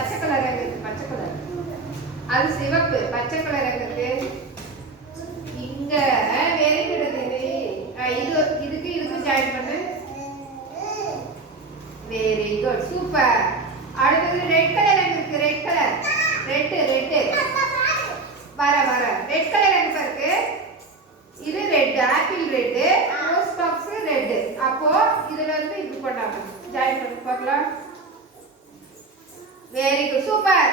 பச்சை கலர் எங்க இருக்கு? பச்சை கலர். அது சிவப்பு. பச்சை கலர் எங்க இருக்கு? இங்க. வெரி குட் தேவி. இதுக்கு ஜாயின் பண்ணு. Very good. சூப்பர். அடுத்து ரெட் கலர் எங்க இருக்கு? Red colour. ரெட். வர. ரெட் கலர் எங்க இருக்கு? இது red. Apple red. Rose box red. அப்போ இதுல இருந்து இது பண்ணாங்க. ஜாயின் பண்ணி பார்க்கலாம். Very good. சூப்பர்.